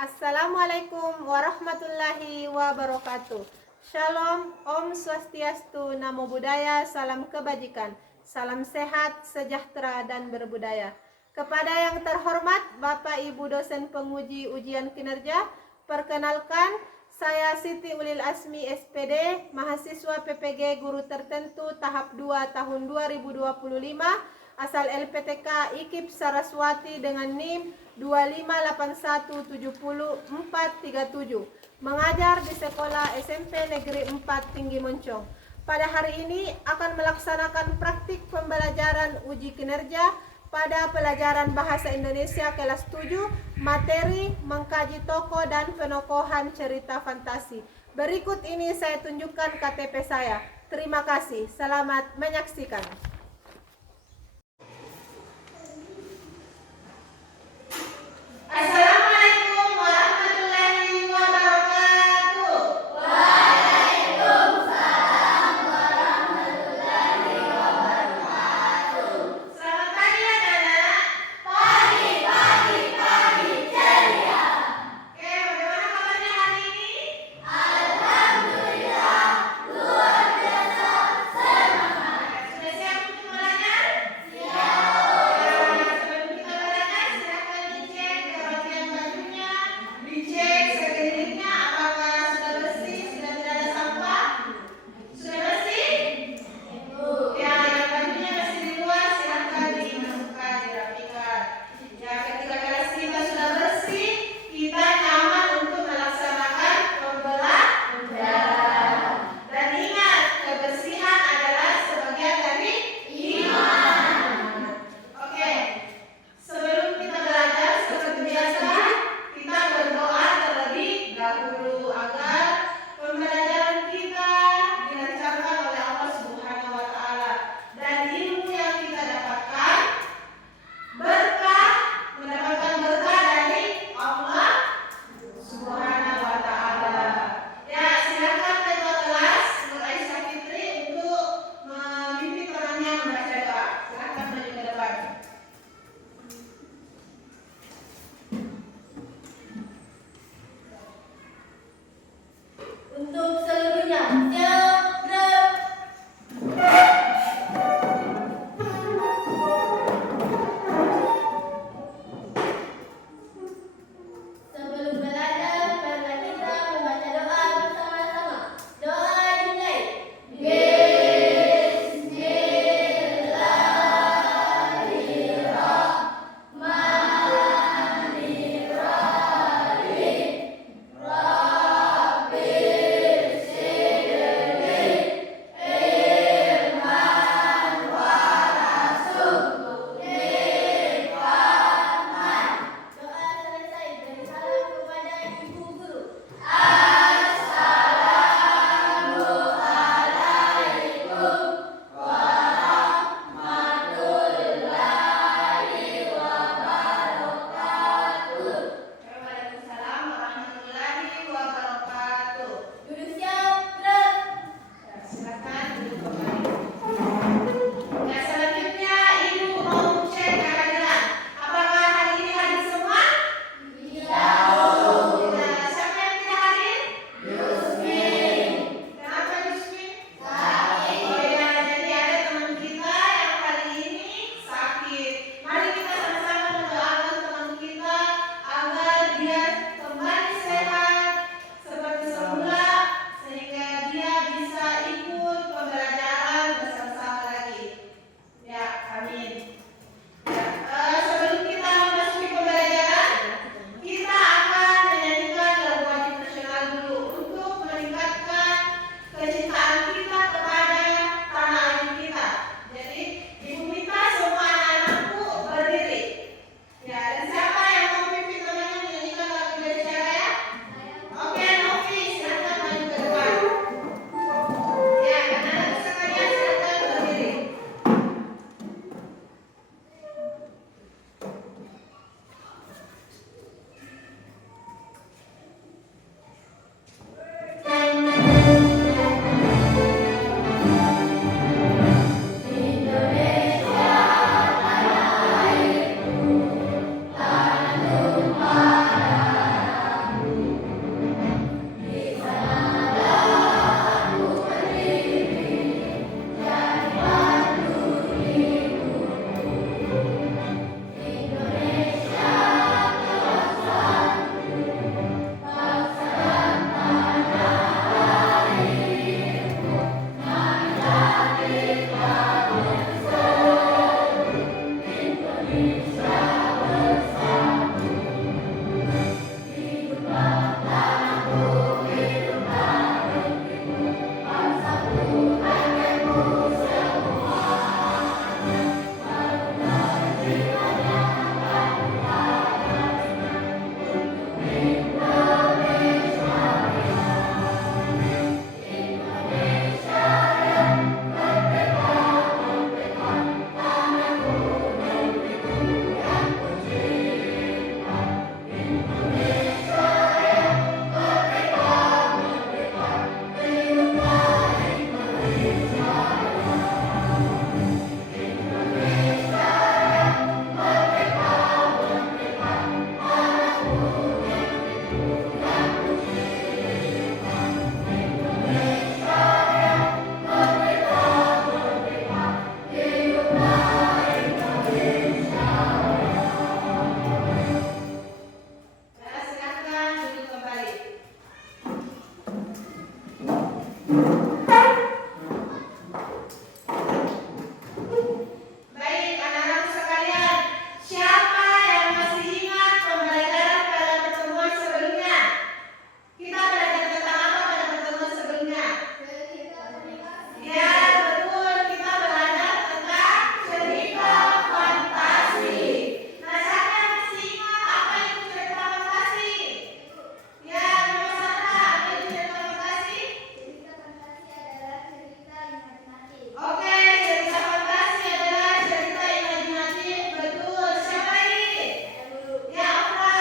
Assalamualaikum warahmatullahi wabarakatuh. Shalom, Om Swastiastu, Namo Buddhaya, salam kebajikan, salam sehat, sejahtera, dan berbudaya. Kepada yang terhormat Bapak Ibu dosen penguji ujian kinerja, perkenalkan saya Siti Ulil Asmi SPD, mahasiswa PPG Guru Tertentu tahap 2 tahun 2025, asal LPTK IKIP Saraswati dengan NIM 258170437, mengajar di Sekolah SMP Negeri 4 Tinggi Moncong. Pada hari ini akan melaksanakan praktik pembelajaran uji kinerja pada pelajaran Bahasa Indonesia kelas 7, materi mengkaji tokoh dan penokohan cerita fantasi. Berikut ini saya tunjukkan KTP saya. Terima kasih. Selamat menyaksikan. Assalamualaikum warahmatullahi wabarakatuh. Selamat pagi anak-anak. Oke, bagaimana kabarnya hari ini? Sudah siap untuk belajar? Siap. Sebelum kita belajar, silakan dicek ke bagian Baik, anak-anak sekalian, siapa yang masih ingat pembelajaran pada pertemuan sebelumnya? Kita belajar tentang apa pada pertemuan sebelumnya? Ya, betul. Kita belajar tentang cerita fantasi. Nah, siapa yang masih ingat apa itu cerita fantasi? Ya, nomor satu, apa itu cerita fantasi? Cerita fantasi adalah cerita imajinatif. Oke, cerita fantasi adalah cerita imajinatif. Betul. Siapa lagi? Ya, apa?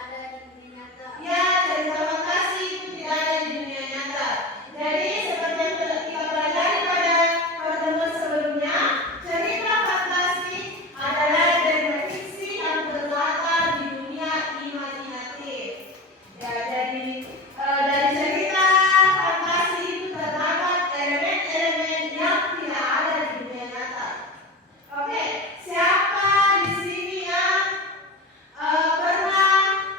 Ada di dunia nyata. Ya, cerita fantasi itu tidak ada di dunia nyata. Jadi, seperti yang telah kita pelajari pada pertemuan sebelumnya, cerita fantasi adalah genre fiksi yang terlatar di dunia imajinatif. Ya, jadi dari cerita fantasi itu terdapat elemen-elemen yang tidak ada di dunia nyata. Oke, siapa di sini yang pernah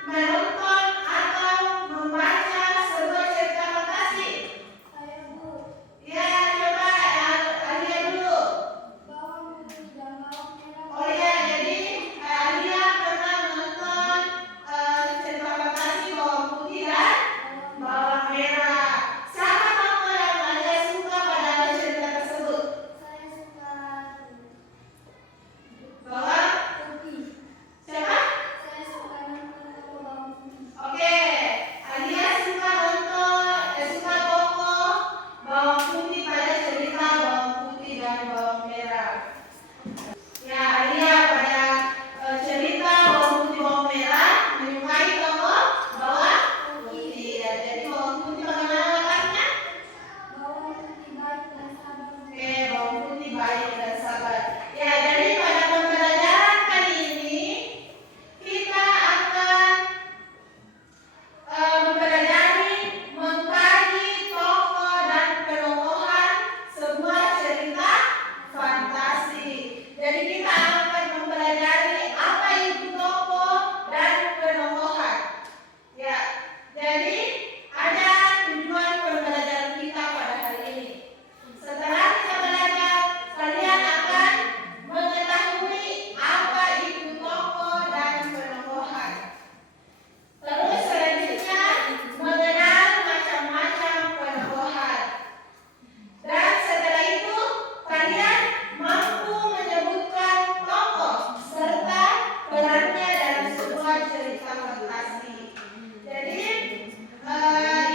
menonton atau membaca sebuah cerita fantasi? Saya Bu, Ya, coba Alia dulu. bawang putih dan bawang merah. Oh ya, jadi Alia pernah menonton cerita fantasi bawang putih dan bawang merah. Siapa tokoh yang Alia suka pada cerita tersebut? Saya suka Bawang? putih. Siapa? Saya suka nonton toko bawang putih. Oke, Alia suka tokoh bawang putih pada cerita bawang putih dan bawang merah. Ya, Alia pada cerita bawang putih bawang merah menyukai tokoh bawang putih. Ya, jadi bawang putih bagaimana wataknya? Bawang putih baik dan sabar. Oke, bawang putih baik dan sabar. Ya, jadi pada pembelajaran kali ini kita akan mempelajari mengkaji tokoh dan penokohan sebuah cerita fantasi. Jadi kita akan mempelajari apa itu tokoh dan penokohan. Ya, jadi ada tujuan pembelajaran kita pada hari ini. Setelah kita belajar, kalian akan mengetahui apa itu tokoh dan penokohan. Terus selanjutnya mengenal macam-macam penokohan. Dan setelah itu kalian mampu menyebutkan tokoh serta perannya dalam sebuah cerita fantasi. Jadi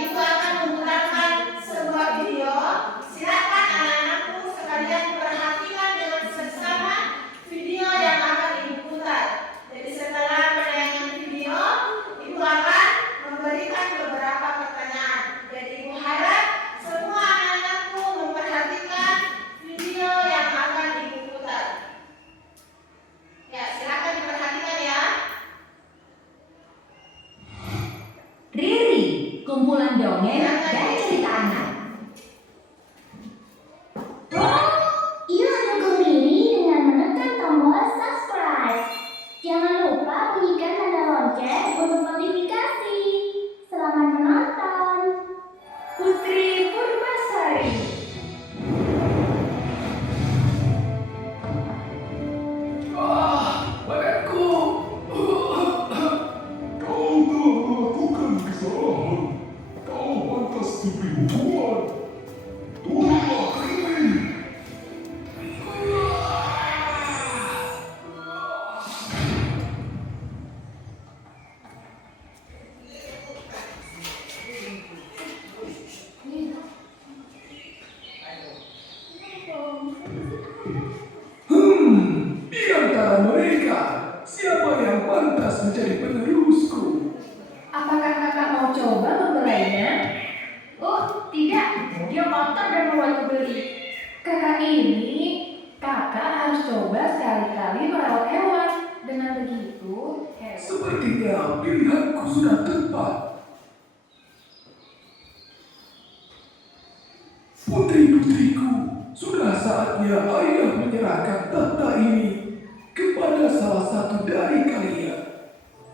ibu akan memutarkan sebuah video. Silakan anak-anakku sekalian perhatikan dengan seksama video yang akan ibu putar. Jadi setelah penayangan video, ibu akan memberikan beberapa pertanyaan. Jadi ibu harap semua anak-anakku memperhatikan video yang akan ibu putar. Ya, silakan diperhatikan ya. Riri, kumpulan dongeng dan cerita anak. Yuk dukung Riri dengan menekan tombol subscribe. Jangan lupa bunyikan tanda lonceng untuk notifikasi. Selamat menonton. Putri Purmasari. Badanku. Kau telah melakukan kesalahan. Kau pantas diberi hukuman. Turunlah Riri. Di antara mereka, siapa yang pantas menjadi penerusku? Apakah kakak mau coba membelainya? Oh, tidak. Dia kotor dan membuatku geli. Kakak kakak harus coba sekali-kali merawat hewan. Dengan begitu, Sepertinya pilihanku sudah tepat. Putri-putriku, sudah saatnya ayah menyerahkan tahta ini kepada salah satu dari kalian.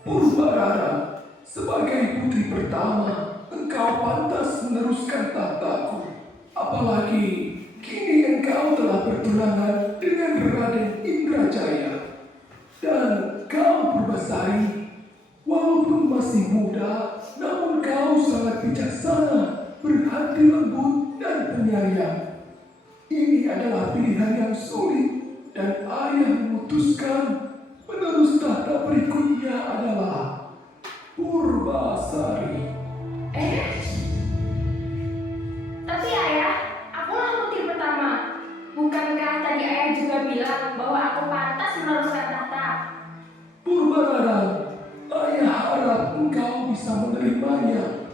Purbarara, sebagai putri pertama, engkau pantas meneruskan tahtaku. Apalagi kini engkau telah bertunangan dengan Raden Indrajaya. Dan kau Purbasari, walaupun masih muda, namun kau sangat bijaksana, berhati lembut dan penyayang. Ini adalah pilihan yang sulit dan ayah memutuskan penerus tahta berikutnya adalah Purbasari. Tapi ayah, akulah putri pertama. Bukankah tadi ayah juga bilang bahwa aku pantas meneruskan tahta? Purbarara, ayah harap engkau bisa menerimanya.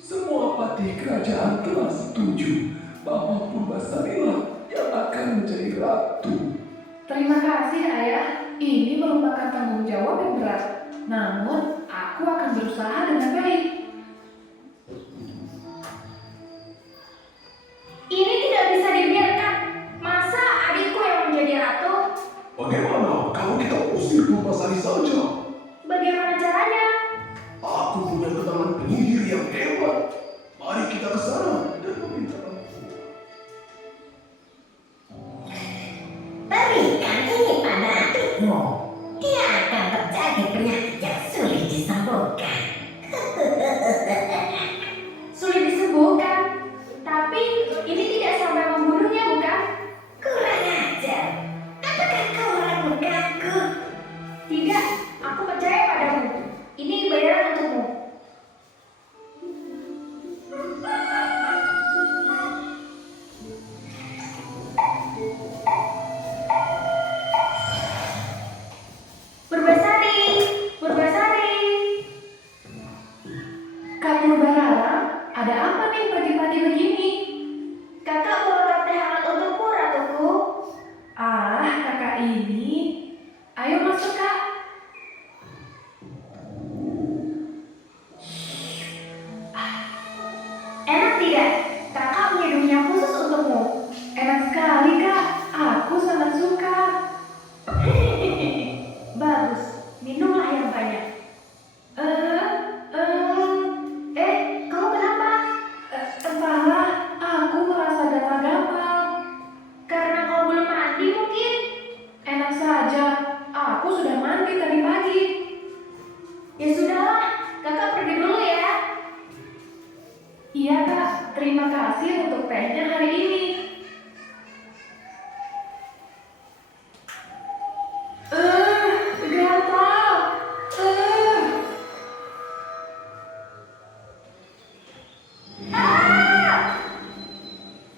Semua patih kerajaan telah setuju bahwa Purbasarilah yang akan menjadi ratu. Terima kasih ayah. Ini merupakan tanggung jawab yang berat. Namun, aku akan berusaha dengan baik. Ini tidak bisa dibiarkan. Masa adikku yang menjadi ratu? Bagaimana kalau kita usir Purbasari saja? Bagaimana caranya? Aku punya keterangan penyihir yang hebat. Mari kita ke sana dan meminta bantuan. Berikan ini pada adikmu. Dia akan terjadi penyakit yang sulit disembuhkan. Sulit disembuhkan. Tapi ini tidak sampai membunuhnya, bukan? Kurang ajar. Apakah kau meragukanku? Tidak, aku percaya padamu. Ini bayaran untukmu. Purbasari, Purbasari. Kak Purbarara, ada apa nih pagi-pagi begini? Kakak bawa teh hangat untukku, ratuku. Kakak ini. Ayo masuk, Kak. Enak tidak? Kakak menyeduhnya khusus untukmu. Enak sekali, Kak. Aku sangat suka. Bagus, minumlah yang banyak. Kamu kenapa? Entahlah, aku merasa gatal-gatal. Karena kau belum mandi mungkin? Enak saja, aku sudah mandi tadi pagi. Ya sudahlah, kakak pergi dulu ya. Iya kak, terima kasih untuk tehnya hari ini. Gatal.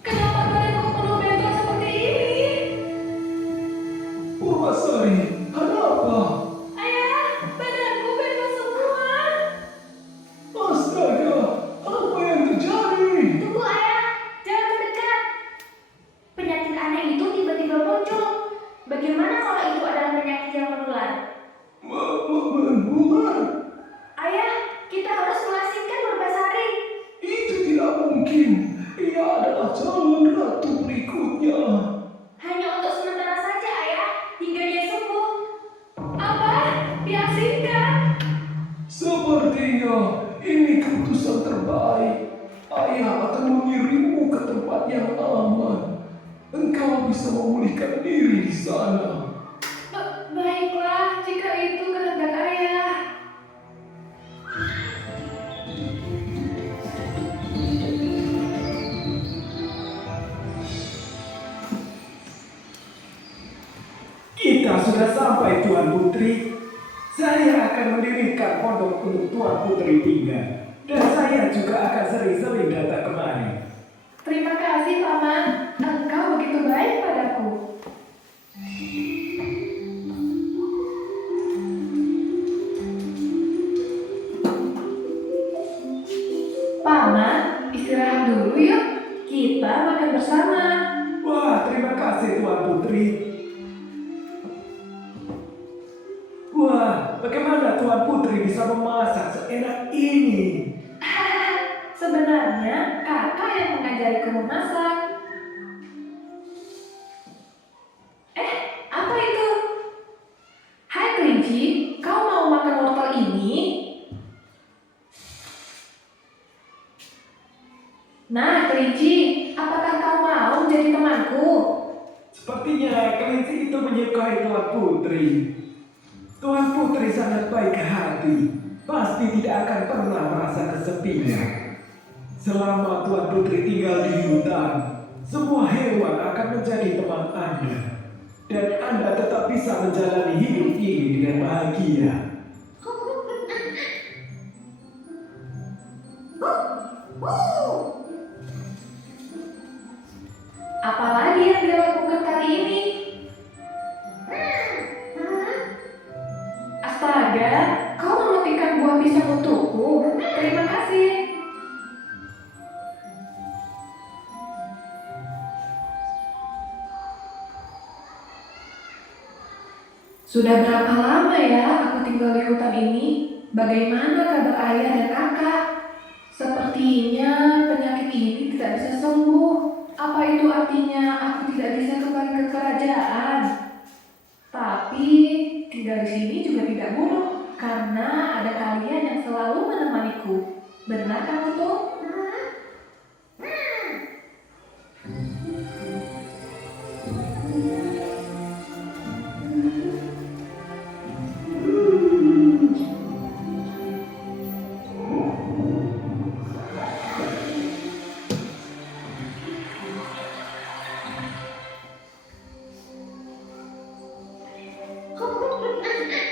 Kenapa badanku penuh bentrok seperti ini? Purbasari, ada apa? Ayah, badanku bentrok semua. Astaga, apa yang terjadi? Tunggu ayah, jangan mendekat. Penyakit aneh itu tiba-tiba muncul. Bagaimana kalau itu adalah penyakit yang menular? Menular? Ayah, kita harus mengasingkan Purbasari. Itu tidak mungkin. Ia adalah calon ratu berikutnya. Hanya untuk sementara saja ayah, hingga dia sembuh. Apa? Diasingkan? Sepertinya ini keputusan terbaik. Ayah akan mengirimmu ke tempat yang aman. Engkau bisa memulihkan diri di sana. Baiklah, jika itu kehendak ayah. Kita sudah sampai, Tuan Putri. Saya akan mendirikan pondok untuk Tuan Putri tinggal. Dan saya juga akan sering-sering datang kemari. Terima kasih, Paman. Engkau begitu baik padaku. Paman, istirahat dulu yuk. Kita makan bersama. Wah, terima kasih, Tuan Putri. Wah, bagaimana Tuan Putri bisa memasak seenak ini? Sebenarnya kakak yang mengajariku memasak. Apa itu? Hai kelinci, kau mau makan wortel ini? Nah kelinci, apakah kau mau menjadi temanku? Sepertinya kelinci itu menyukai Tuan Putri. Tuan Putri sangat baik hati. Pasti tidak akan pernah merasa kesepian. Selama Tuan Putri tinggal di hutan, semua hewan akan menjadi teman Anda. Dan Anda tetap bisa menjalani hidup ini dengan bahagia. Apalagi yang dia lakukan kali ini? Astaga, kau memetikkan buah pisang untukku. Terima kasih. Sudah berapa lama ya aku tinggal di hutan ini? Bagaimana kabar ayah dan kakak? Sepertinya penyakit ini tidak bisa sembuh. Apa itu artinya aku tidak bisa kembali ke kerajaan? Tapi tinggal di sini juga tidak buruk karena ada kalian yang selalu menemaniku. Benar kamu tuh?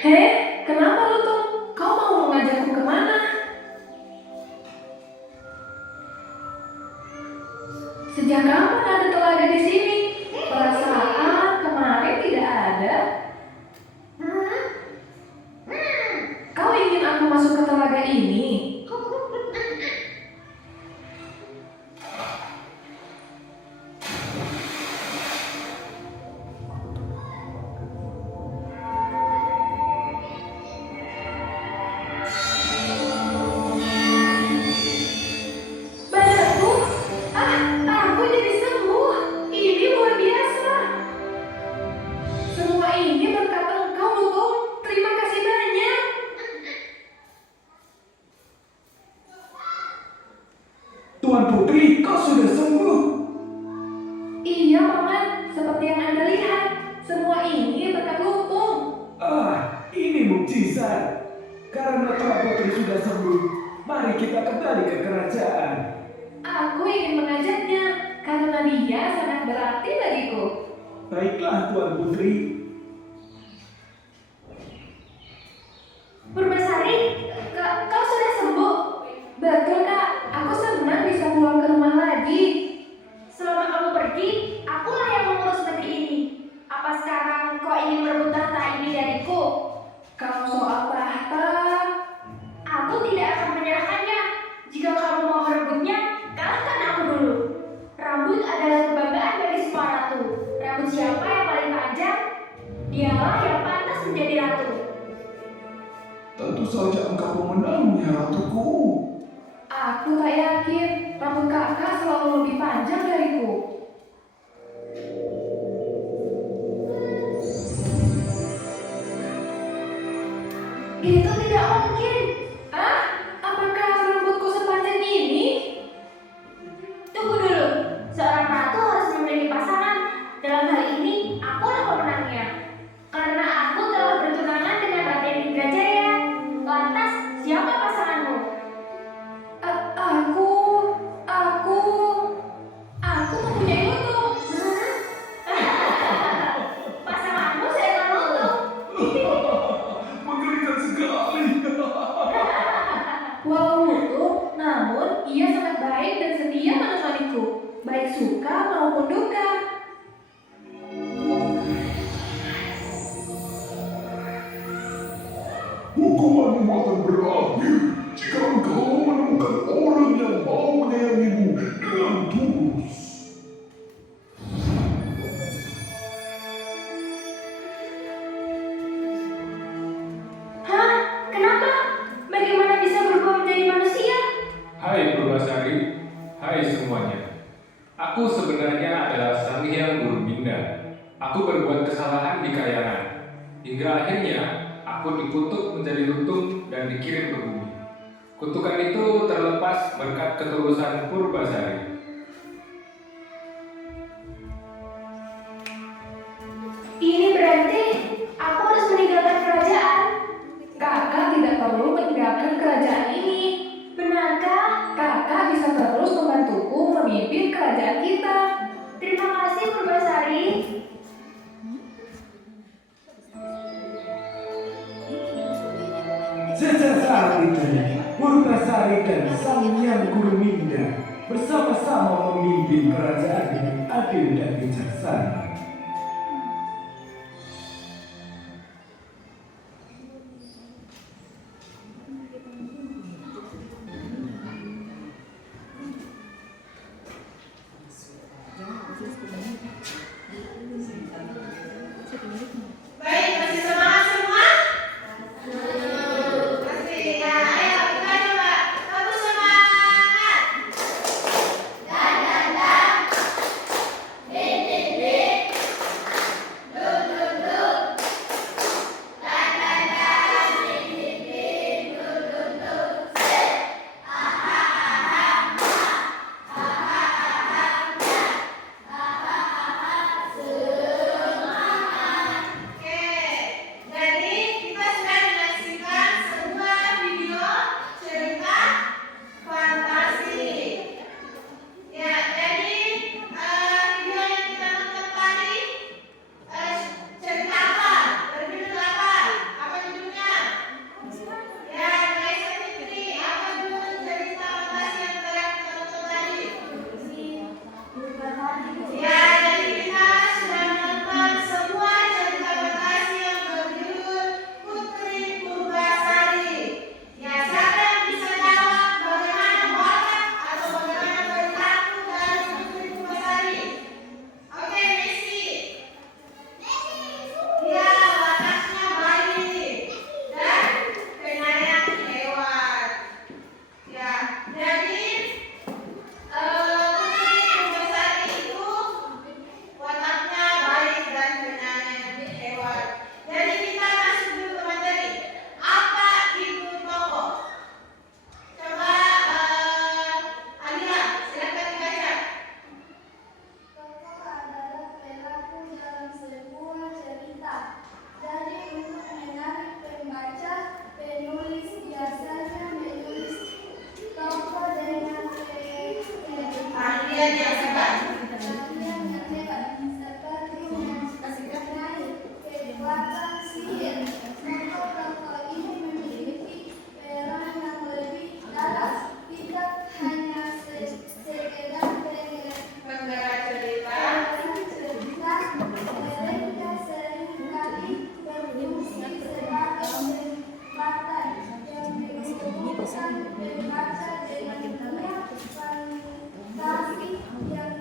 Hei, kenapa lu tuh? Kau mau mengajakku kemana? Sejak kapan ada telaga di sini? Perasaan kemarin tidak ada. Kau ingin aku masuk ke telaga ini? Badanku, aku jadi sembuh. Ini luar biasa. Semua ini berkat engkau, Lutung. Terima kasih banyak. Tuan Putri, kau sudah sembuh. Iya, Paman. Seperti yang Anda lihat, semua ini berkat Lutung. Ini mukjizat. Karena Tuan Putri sudah sembuh, mari kita kembali ke kerajaan. Aku ingin mengajaknya karena dia sangat berarti bagiku. Baiklah Tuan Putri. Purbasari, kau sudah sembuh? Betul, Kak. Aku senang bisa pulang ke rumah lagi. Selama kamu pergi, akulah yang mengurus negeri ini. Apa sekarang kau ingin merebut tahta ini dariku? Kalau soal tahta, aku tidak akan menyerahkannya. Jika kamu mau merebutnya, kalahkan aku dulu. Rambut adalah kebanggaan bagi semua ratu. Rambut siapa yang paling panjang? Dialah yang pantas menjadi ratu. Tentu saja engkau pemenangnya, ratuku. Aku tak yakin. Rambut kakak selalu lebih panjang dariku. Itu tidak mungkin. Apakah rambutku sepanjang ini? Tunggu dulu. Seorang ratu harus memiliki pasangan. Dalam hal ini, akulah pemenangnya. Karena aku telah bertunangan dengan Raden Indrajaya. Lantas, siapa pasanganmu? Aku mempunyai lutung. Pasanganmu seekor lutung. Mengerikan sekali. Walau lutung, namun ia sangat baik dan setia menemaniku, baik suka maupun duka. Hukumanmu akan berakhir jika engkau menemukan orang yang mau menyayangimu dengan tulus. Hah? Kenapa? Bagaimana bisa berubah menjadi manusia? Hai Purbasari, hai semuanya. Aku sebenarnya adalah Sang Hyang Gurbinda. Aku berbuat kesalahan di Kayangan. Hingga akhirnya aku dikutuk menjadi lutung dan dikirim ke bumi. Kutukan itu terlepas berkat ketulusan Purbasari. Sari dan Sang Hyang Guru Minda bersama-sama memimpin kerajaan dengan adil dan bijaksana. Baik, masih semangat semua? Masih ya, ayo kita coba. Satu semangat. Oke, jadi kita sudah menyaksikan sebuah video cerita fantasi. Ya, jadi video yang kita nonton tadi cerita apa? Berjudul apa? Apa judulnya? Ya, Maisa Fitri, apa judul cerita fantasi yang telah kita nonton tadi? Ya, jadi kita sudah menonton sebuah cerita fantasi yang berjudul Putri Purbasari. Ya, siapa yang bisa jawab bagaimana watak atau bagaimana perilaku dari Putri Purbasari? Oke, Messi. Ya, wataknya baik dan penyayang hewan. Ya, jadi Putri Purbasari itu wataknya baik dan menyayangi hewan. Jadi kita masuk dulu ke materi. Apa itu tokoh? Coba Alia, silakan dibaca. Tokoh adalah pelaku dalam sebuah cerita. Jadi untuk menarik pembaca, penulis biasanya menulis tokoh dengan Ahlian yang hebat. keahlian yang hebat, seperti mempunyai kekuatan sihir. Tokoh-tokoh ini memiliki peran yang lebih dalam, tidak hanya sekedar Penggerak cerita. mereka seringkali berfungsi sebagai jembatan yang menghubungkan pembaca dengan dunia fantasi yang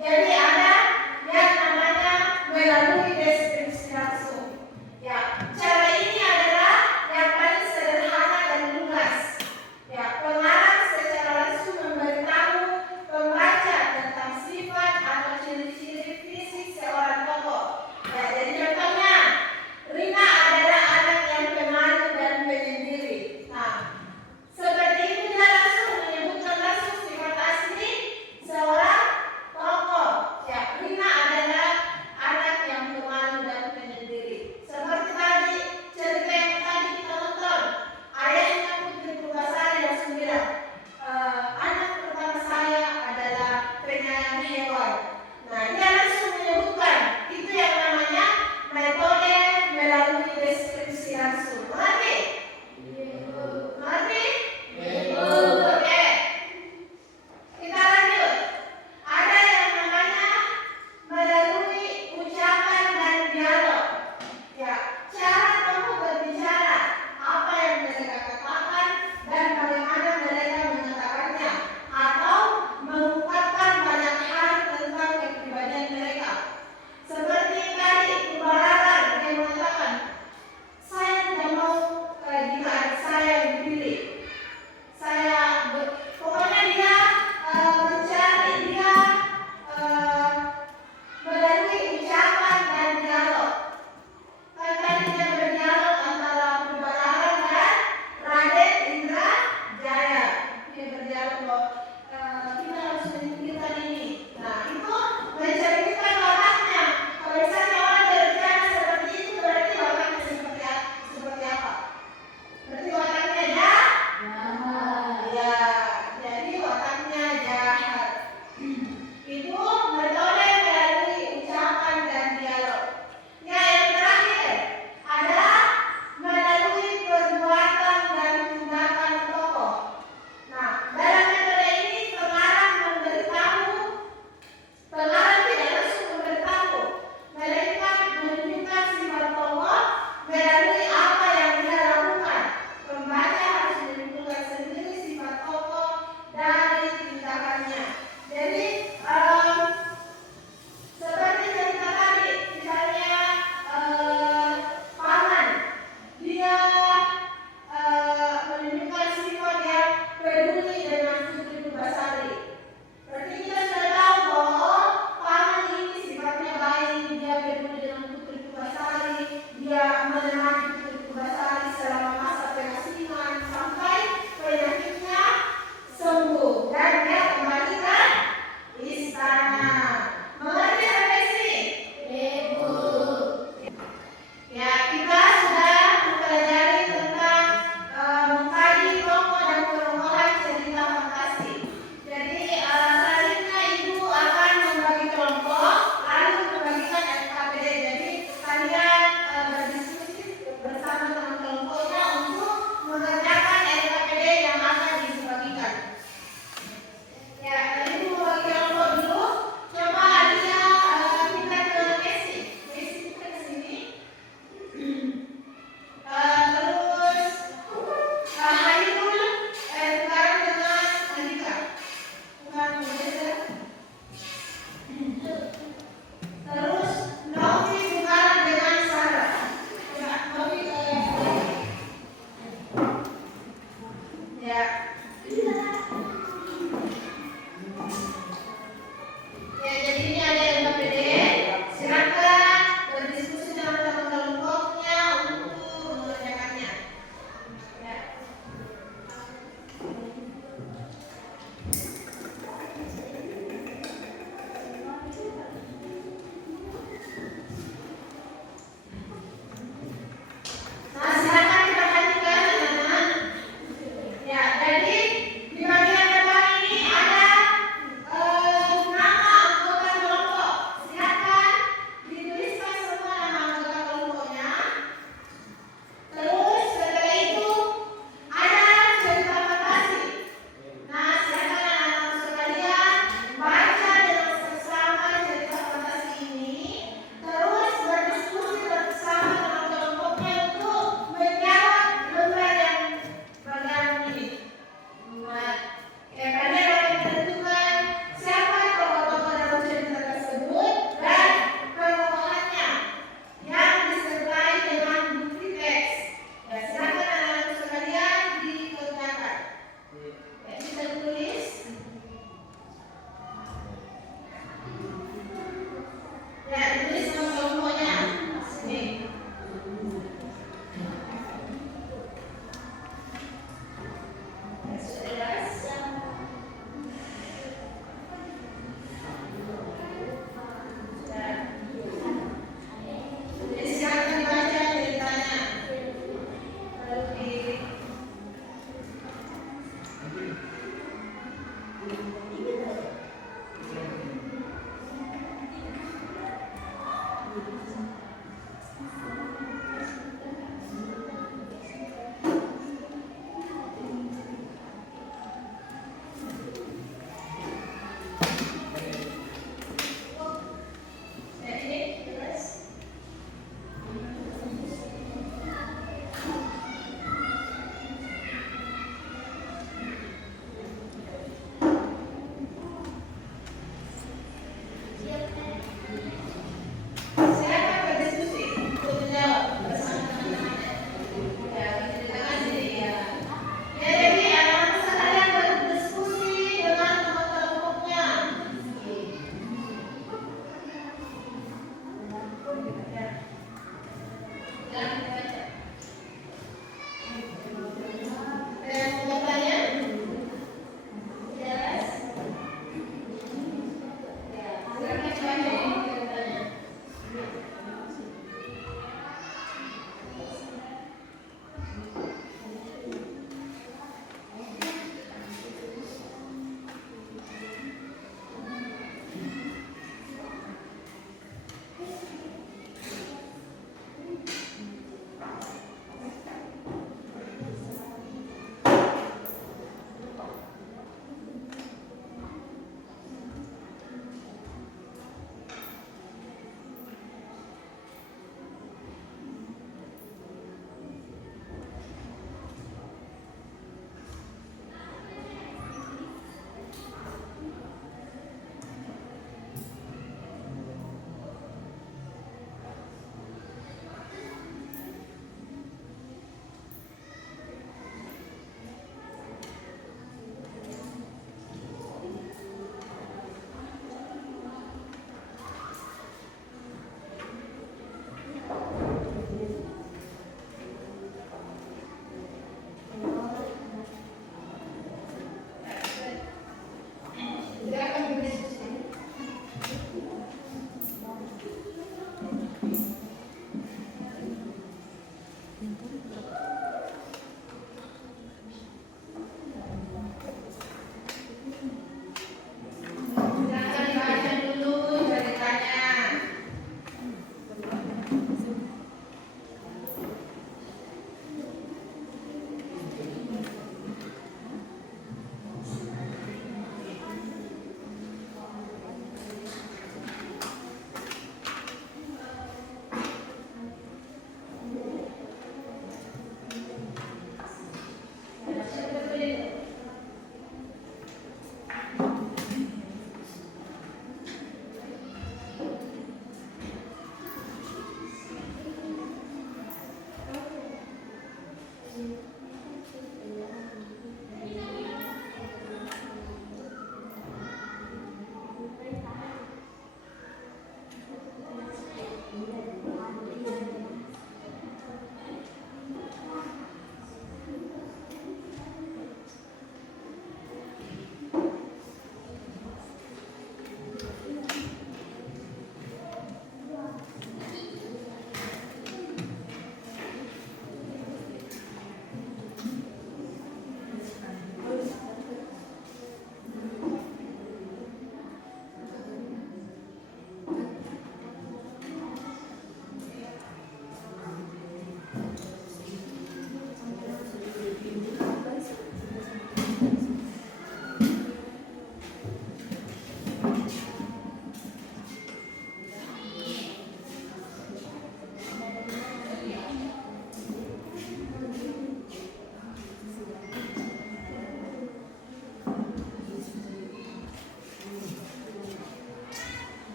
Jadi ada yang namanya melalui deskripsi langsung. Ya, cara ini adalah yang paling sederhana dan lugas. Ya, pengarang secara langsung memberitahu pembaca tentang sifat atau ciri-ciri fisik seorang tokoh. Ya, jadi contohnya, Rina adalah anak yang pemalu dan penyendiri. Nah, seperti itu dia langsung menyebutkan langsung sifat asli seorang tokoh. Siap,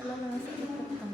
lo masih ikutan.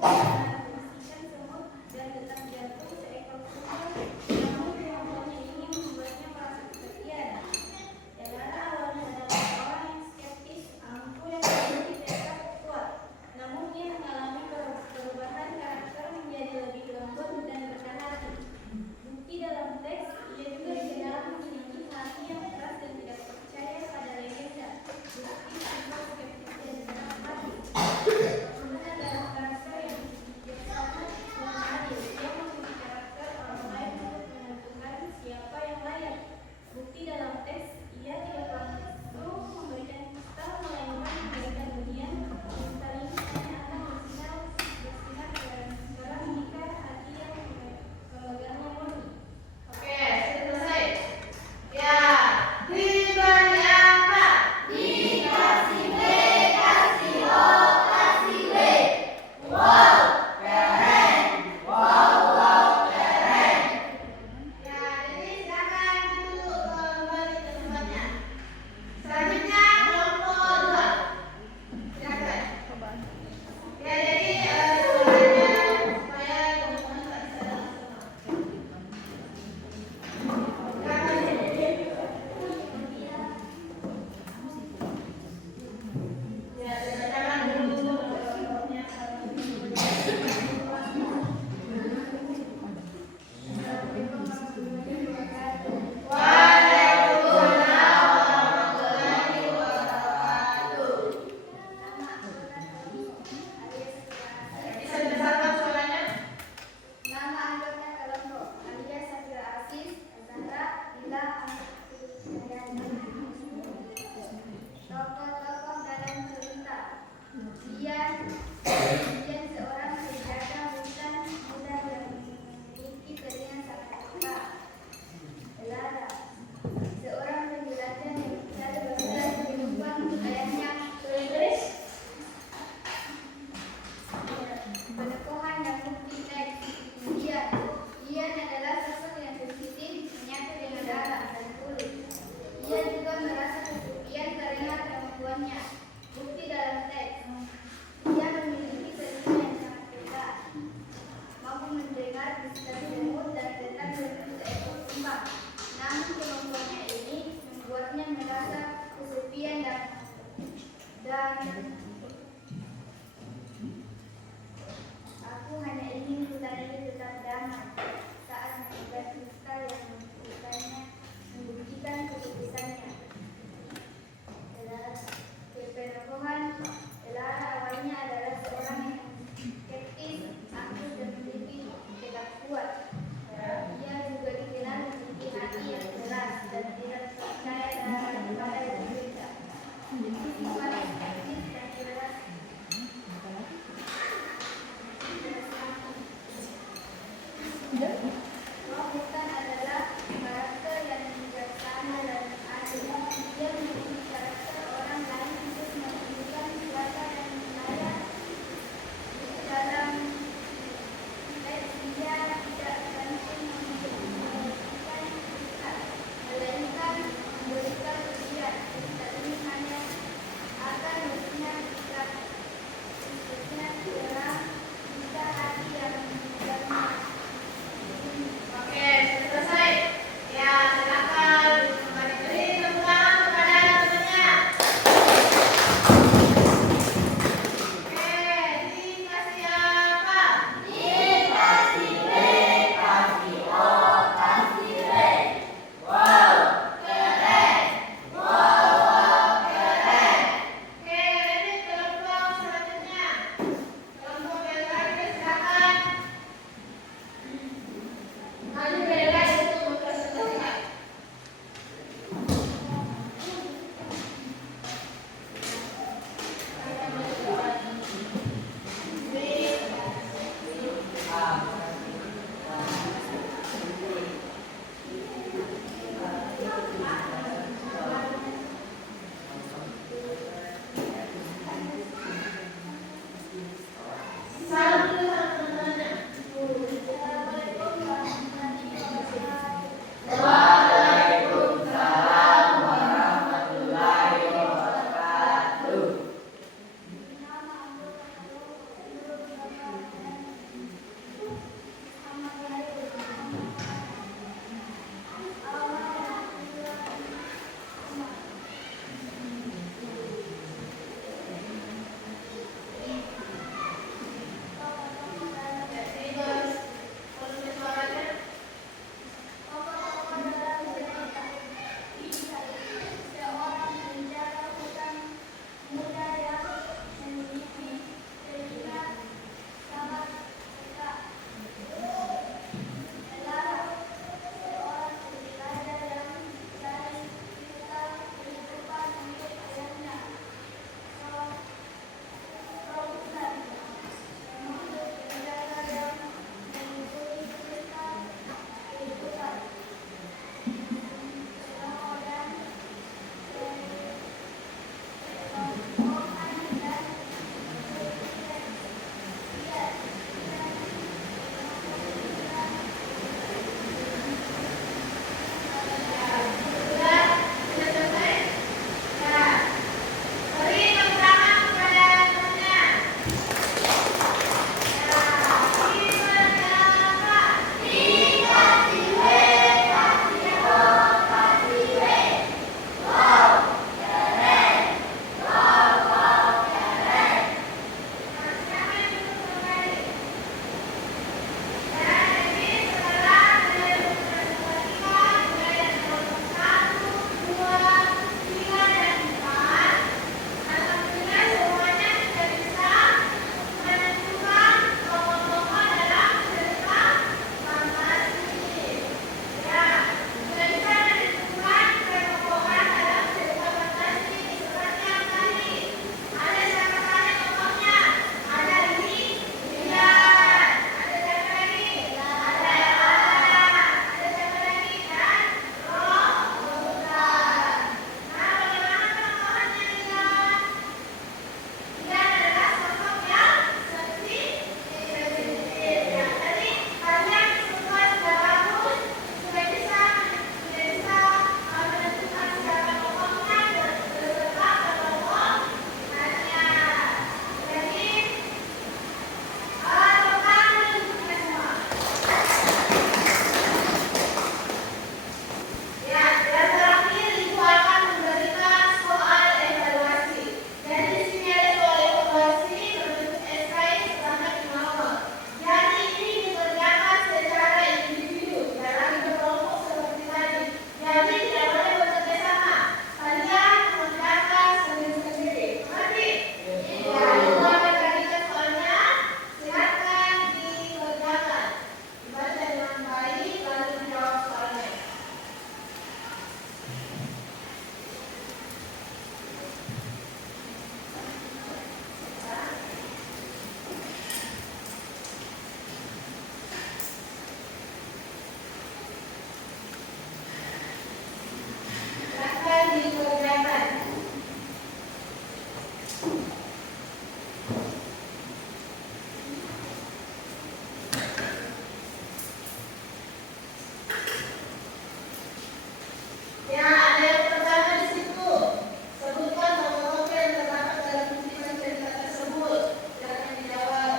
membersihkan semut dan detak jantung seekor kucing, namun kemampuannya ini membuatnya merasa kesepian. Elara awalnya adalah orang yang skeptis, angkuh dan memiliki tekad kuat. Namun ia mengalami perubahan karakter menjadi lebih lembut dan rendah hati. Bukti dalam teks, ia juga dikenal memiliki hati yang keras dan tidak percaya pada legenda. Bukti simbol skeptis dan rendah hati. Kemudian dalam karakter yang bijaksana dan adil, ia memiliki karakter orang lain untuk menentukan siapa yang layak. Bukti dalam teks, ia tidak langsung memberikan kristal, melainkan memberikan hunian. Kristal ini hanya akan bersinar karena menikah hati yang memegangnya murni. Oke, sudah selesai. Ya, diberi apa? Dikasih B, kasih O, kasih B. Wow, keren. Wow, keren. Ya, jadi silakan duduk kembali ke tempatnya. Selanjutnya kelompok 2. Silakan. Ya, jadi semuanya supaya teman-teman tak bisa langsung. Ya, silakan dulu. Waalaikumsalam warahmatullahi wabarakatuh. Bisa dibesarkan suaranya? Nama anggota kelompok Alia Safira Aziz, Zahra, Lila, tokoh-tokoh dalam cerita. Dian seorang penjaga hutan muda yang memiliki telinga sangat peka. Elara, seorang penjelajah yang bisa berbahasa penumpang ayahnya tulis. Penekohan dan bukti teks. Ian adalah sosok yang sensitif, menyatu dengan darah dan kulit. Ia juga merasa kesepian karena kemampuannya. Bukti dalam teks. Ia memiliki telinga yang sangat peka, mampu mendengar bisikan semut dan detak jantung seekor kumbang. Namun kemampuannya ini membuatnya merasa kesepian dan aku hanya ingin hutan ini tetap damai saat mencoba kristal yang membuktikan keputusannya. Penekohan Elara awalnya adalah seorang yang skeptis, angkuh dan memiliki tekad kuat. Ia juga dikenal memiliki hati yang keras dan tidak percaya pada legenda. Sifat skeptis dan keras Roh hutan adalah karakter yang bijaksana dan adil. Dia memiliki karakter orang lain untuk menunjukkan kuasa dan wilayah dalam teks. Dia tidak langsung memberikan kristal, melainkan memberikan ujian. Kristal ini hanya akan bersinar jika kita hati yang memegangnya. Oke, sudah selesai. Ya, silakan kembali beri tepuk tangan kepada teman-teman bergerakan. Ya, ada yang pertama di situ. Sebutkan tokoh-tokoh yang terdapat dalam kutipan cerita tersebut. Silakan dijawab.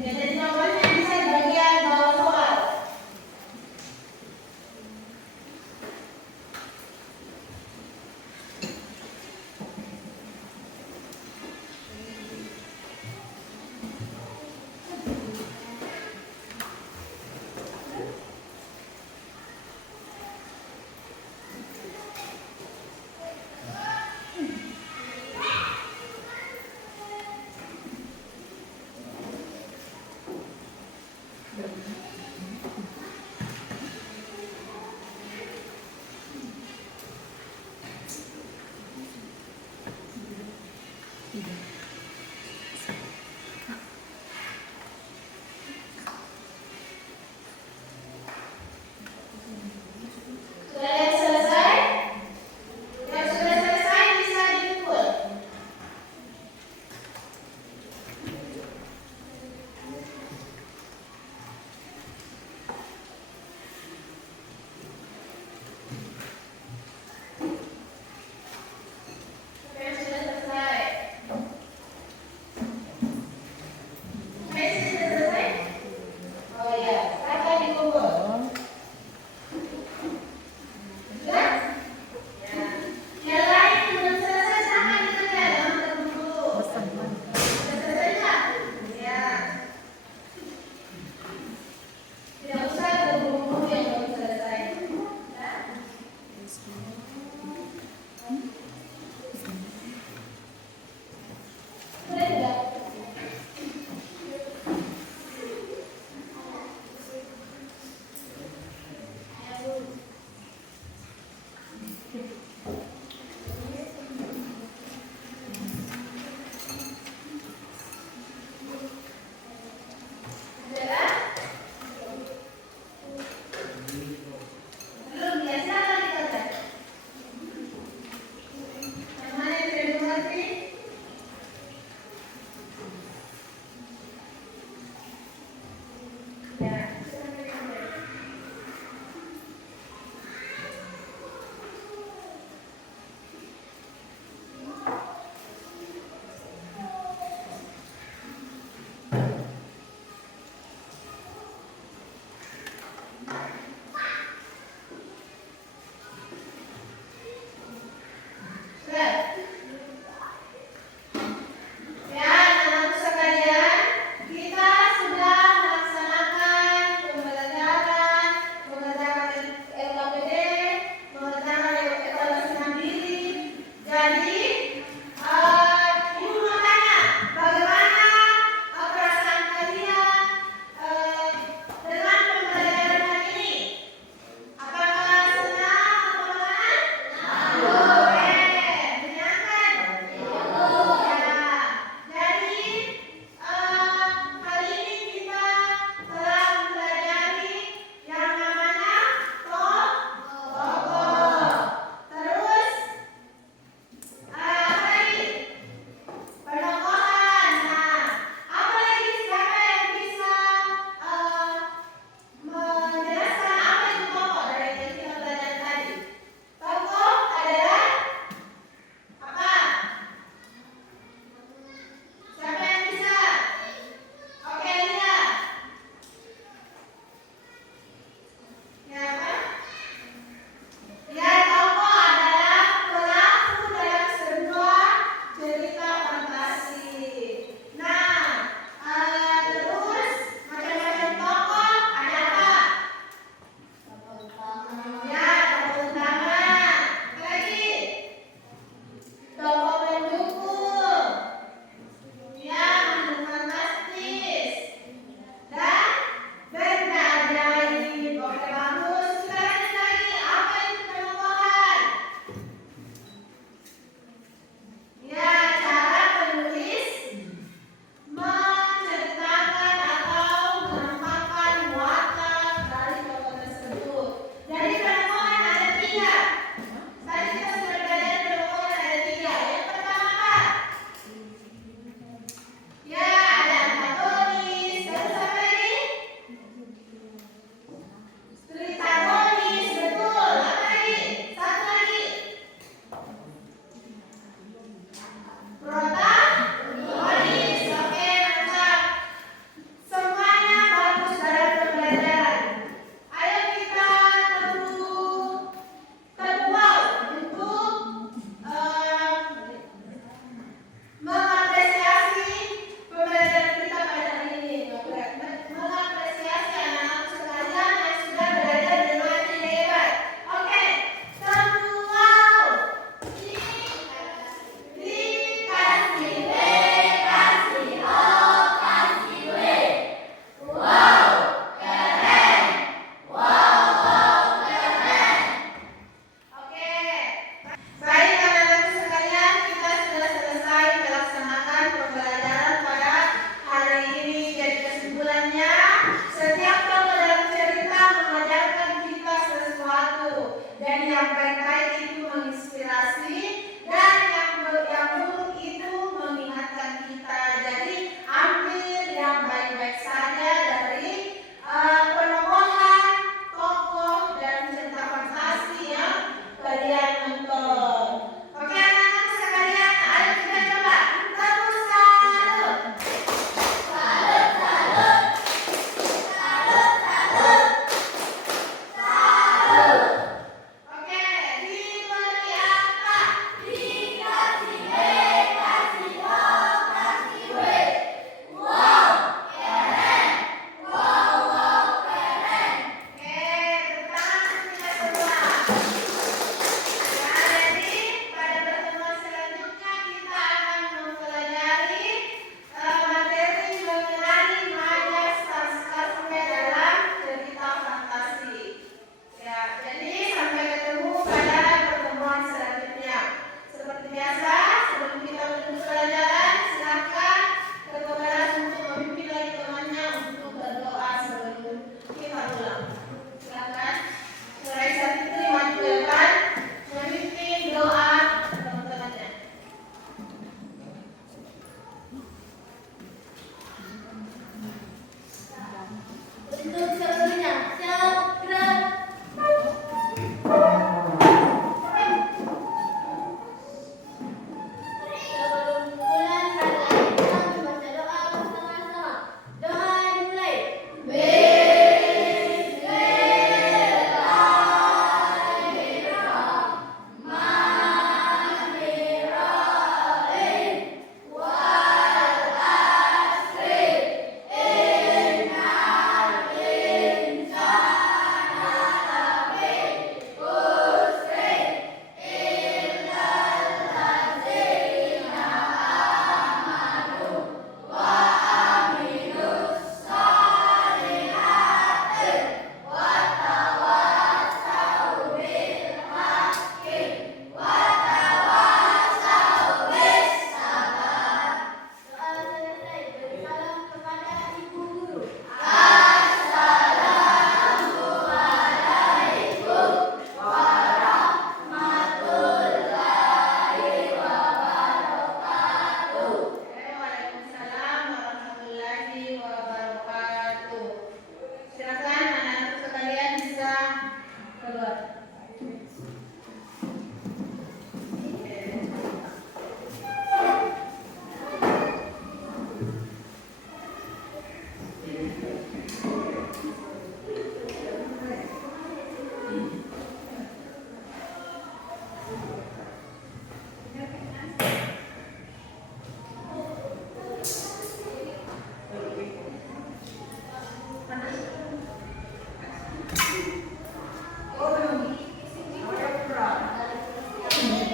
Jadi jawabannya bisa di bagian bawah soal.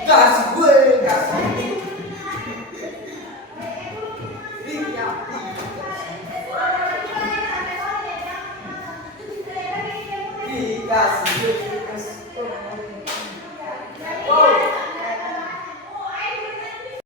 kasih